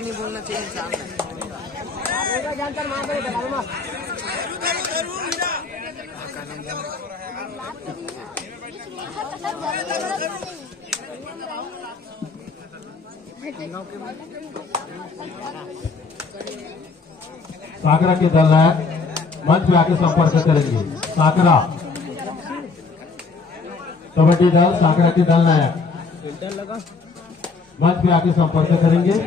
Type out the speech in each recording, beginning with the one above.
भी नहीं बोलना चाहिए इंसान साकरा के दल है मंच पे आके संपर्क करेंगे। साकरा कबड्डी दल साकरा के दल है मंच पे आके संपर्क करेंगे।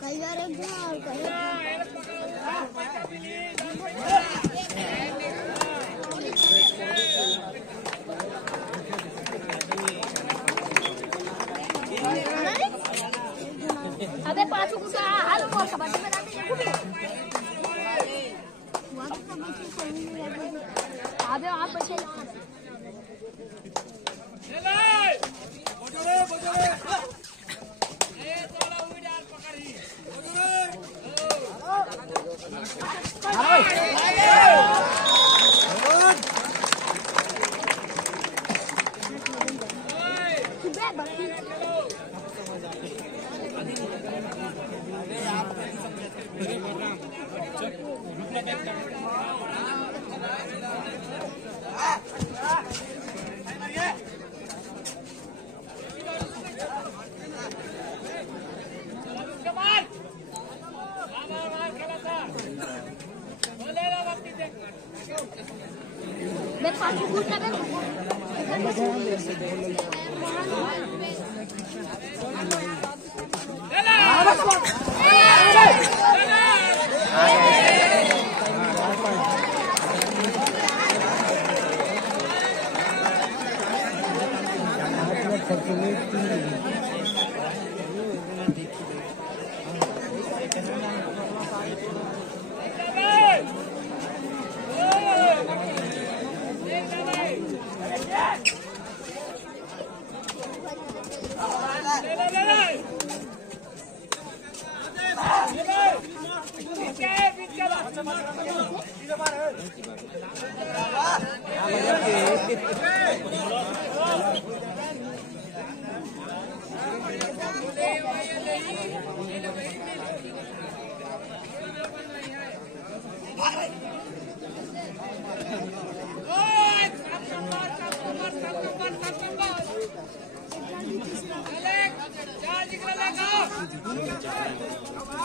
कई बार अबे पाँच कुछ हाल और कबड्डी में डालते हैं कुछ अबे आप बचे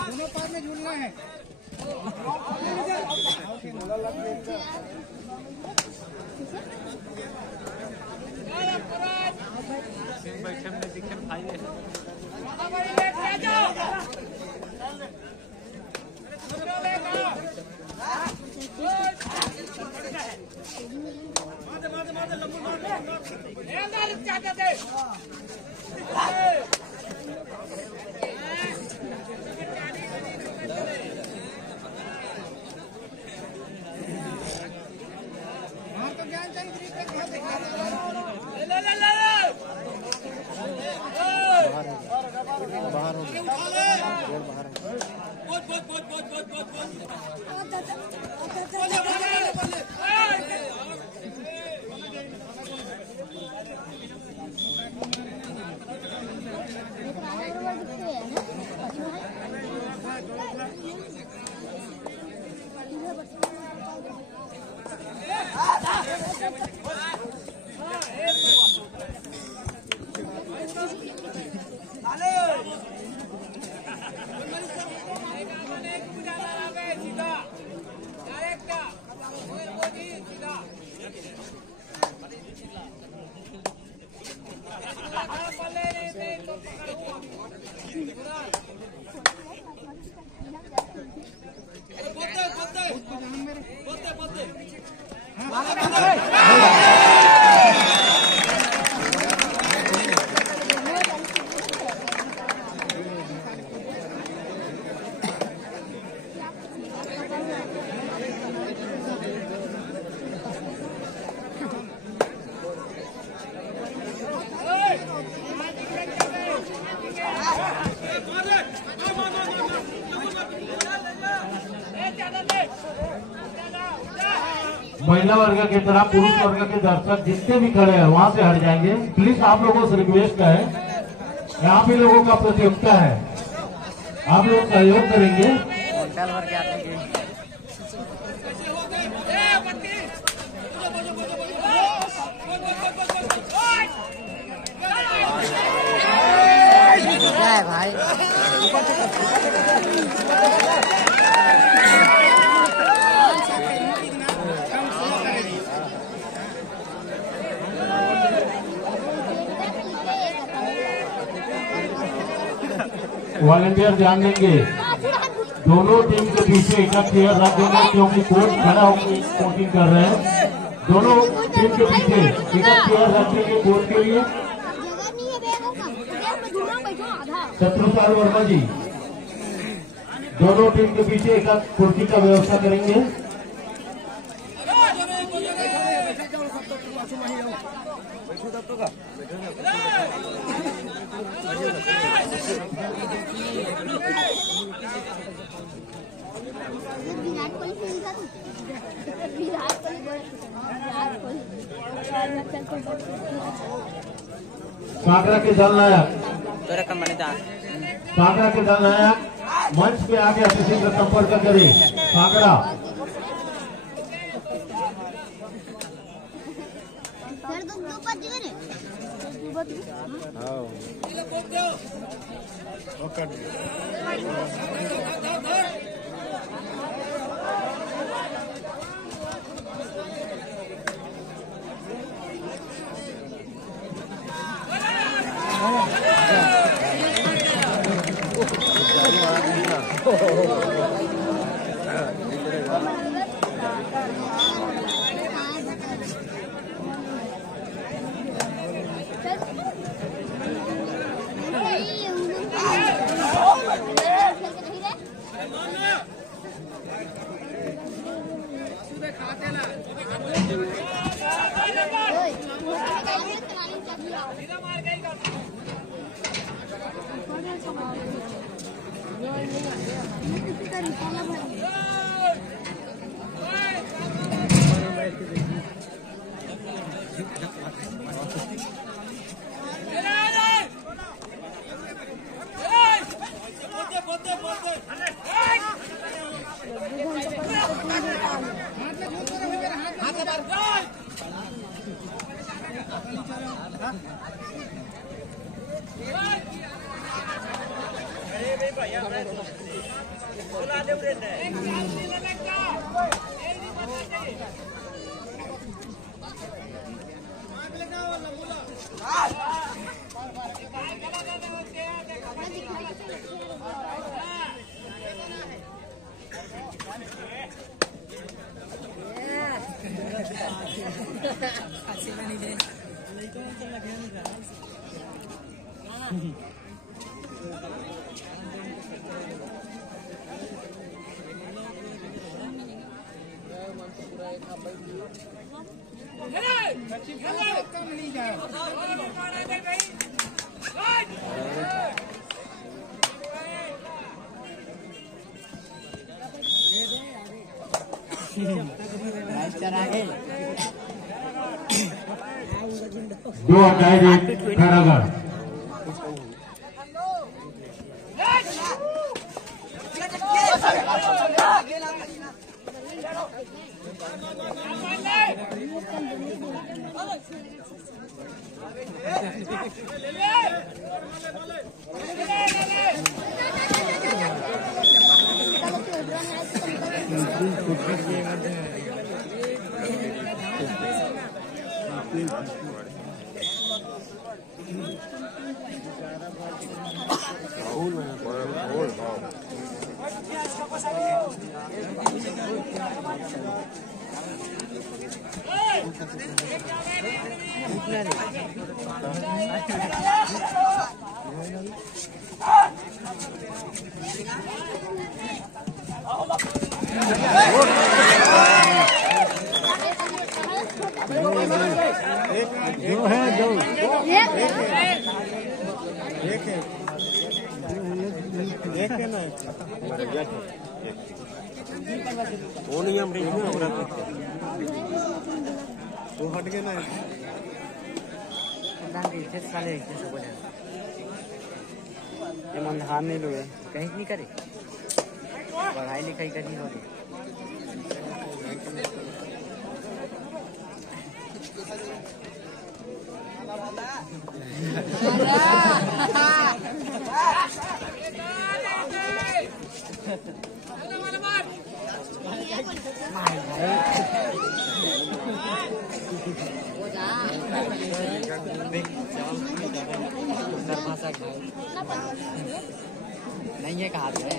दोनों पार में झूलना है। महिला वर्ग की तरह पुरुष वर्ग के दर्शक जितने भी खड़े हैं वहां से हट जाएंगे। प्लीज आप लोगों से रिक्वेस्ट है, यहाँ पे लोगों का प्रतियोगिता है, आप लोग सहयोग करेंगे। भाई वॉलंटियर ध्यान देंगे, दोनों टीम के पीछे एक चेयर रख देंगे क्योंकि कोच खड़ा होकर कोचिंग कर रहे हैं। दोनों टीम के पीछे एक चेयर रख देंगे कोच के लिए। शत्रुपाल वर्मा जी, दोनों टीम के पीछे एक कुर्सी का व्यवस्था करेंगे। कांकरा के दल नायक, कांकरा के दल नायक मंच पे आके अतिथि का संपर्क करें। कांकरा दो डायरेक्ट खैरागढ़। एक है ना। वो नहीं हम तो हट गए ना साले ईमानदार नहीं लोग कहीं नहीं करे पढ़ाई लिखाई करनी होगी नहीं है कहा है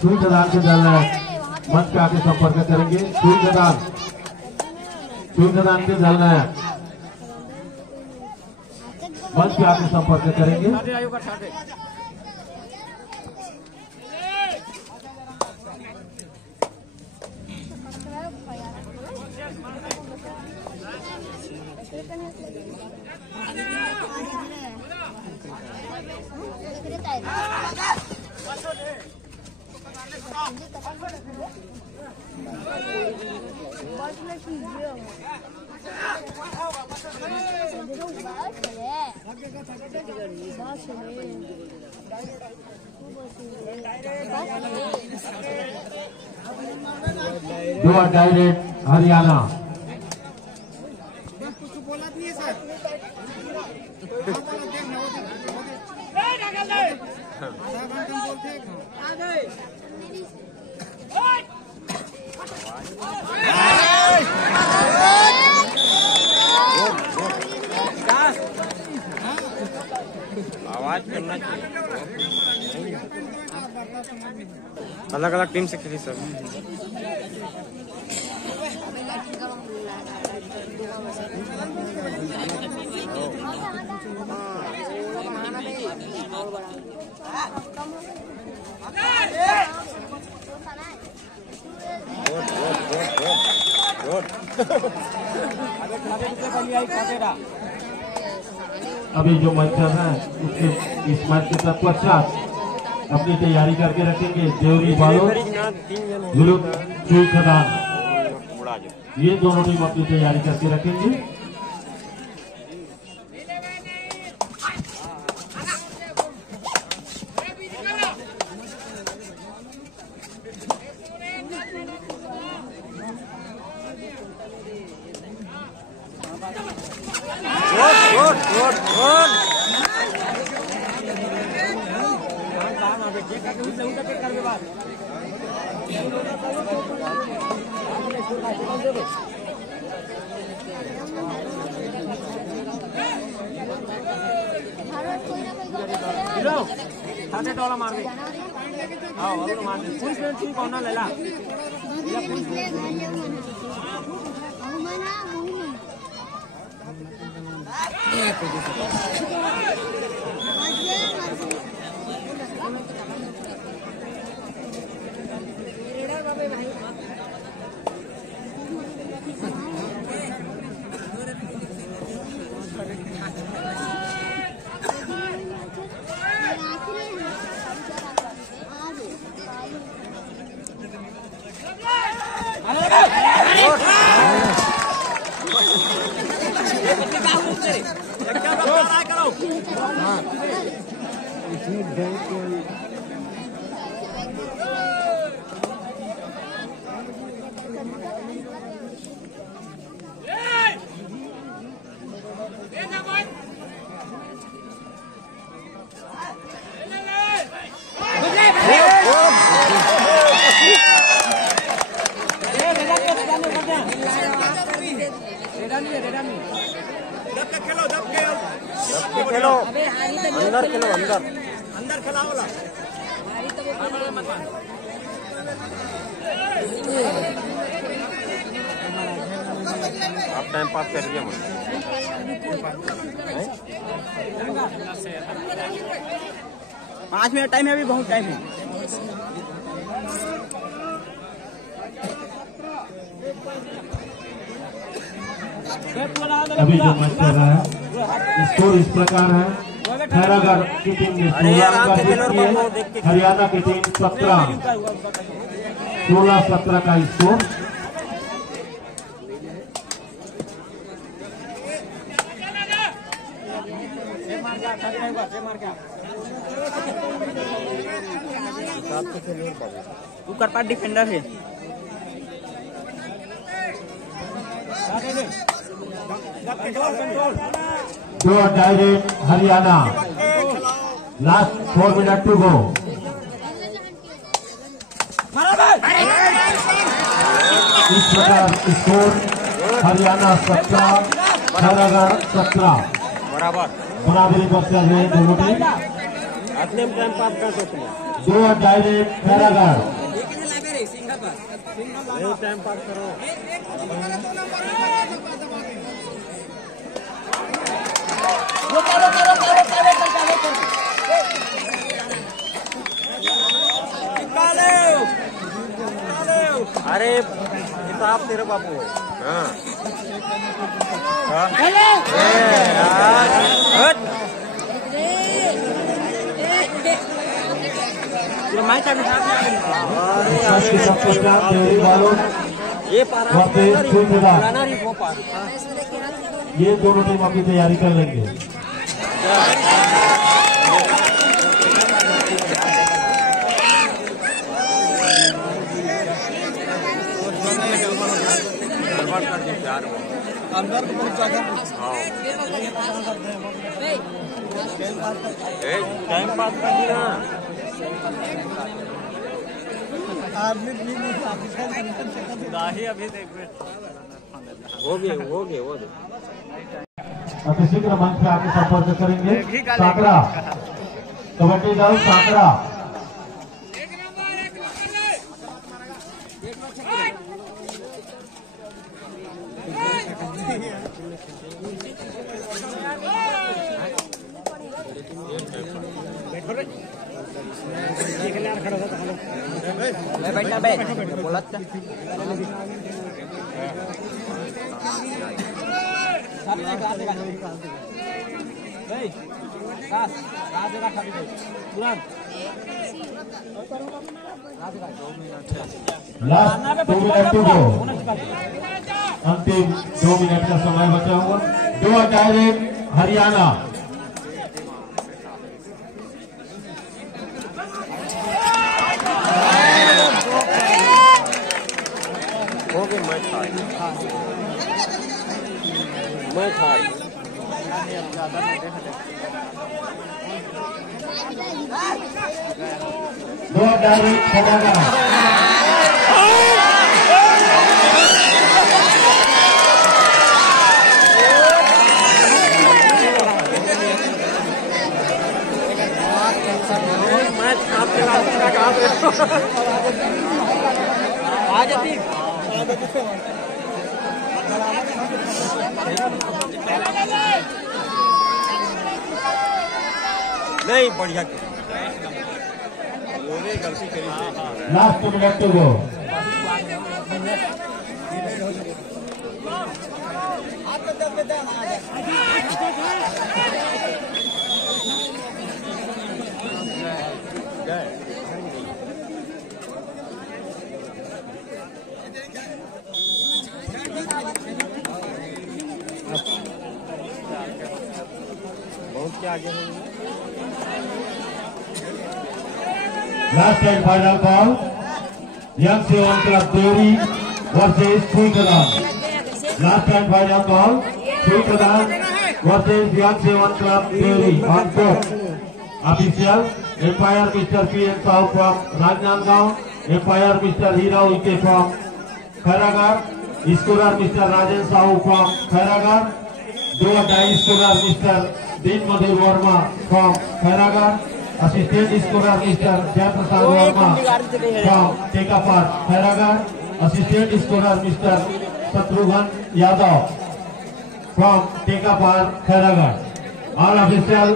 सुई खदान से डालना है मंच पे आके संपर्क करेंगे सुई खदान से डालना है मंच पे आके संपर्क करेंगे डायरेक्ट हरियाणा आवाज करना चाहिए अलग अलग टीम से खेली सब अभी जो मैच चल रहा है उसके इस मैच के तत्पश्चात अपनी तैयारी करके रखेंगे देवरी बालोद विरुद्ध सुई खदान ये दोनों टीम अपनी तैयारी करके रखेंगे $100 मार दे आओ मार दे फुल स्पीड ठीक होना ले ला या फुल खेलो अंदर खेलो अंदर खेला वाला आप टाइम पास करिए मत 5 मिनट टाइम है, अभी बहुत टाइम है। अभी जो मैच चल रहा है स्कोर इस प्रकार है। खैरागढ़ की टीम ने 16 अंक जीत किए, हरियाणा की टीम 16-17 का स्कोर। ऊपर पर डिफेंडर है। दो direct Haryana. Last 4 minute to go. इस प्रकार स्कोर हरियाणा 17, खैरागढ़ 17 बराबरी पर चल रहे दोनों टीम। टाइम पास कर सकते हैं। दो डायरेक्ट खैरागढ़। टाइम पास करो। अरे हिसाब तेरे बापू। हाँ ये दोनों टीम अपनी तैयारी कर लेंगे। अंदर टाइम पास कर दी ना। अभी देख हो गए अति शीघ्र मंच में आके संपर्क करेंगे। साकरा कबड्डी दल साकरा। बैठा बैठ बोला लास्ट 2 मिनट टू गो। अंतिम 2 मिनट का समय बचा हुआ। दो डायरेक्ट हरियाणा। मैं था दो डायरेक्ट खैरागढ़। नहीं बढ़िया लास्ट 2 मिनट टू गो। बहुत क्या आगे Last and final ball. Young Sevan Club Deori versus Suikadan. Last and final ball. Suikadan versus Young Sevan Club Deori on court. Official Empire Mr. P.N. Sahu from Rajnandgaon. Empire Mr. Hira Uike from Khairatgarh. Scorer mister Rajendra Sahu from Khairagarh. 2 scorer mister Deen Madhur Verma from Khairagarh. Assistant scorer mister Jayprasad Verma from Tekapar Khairagarh. Assistant scorer mister Shatrughan Yadav from Tekapar Khairagarh. All official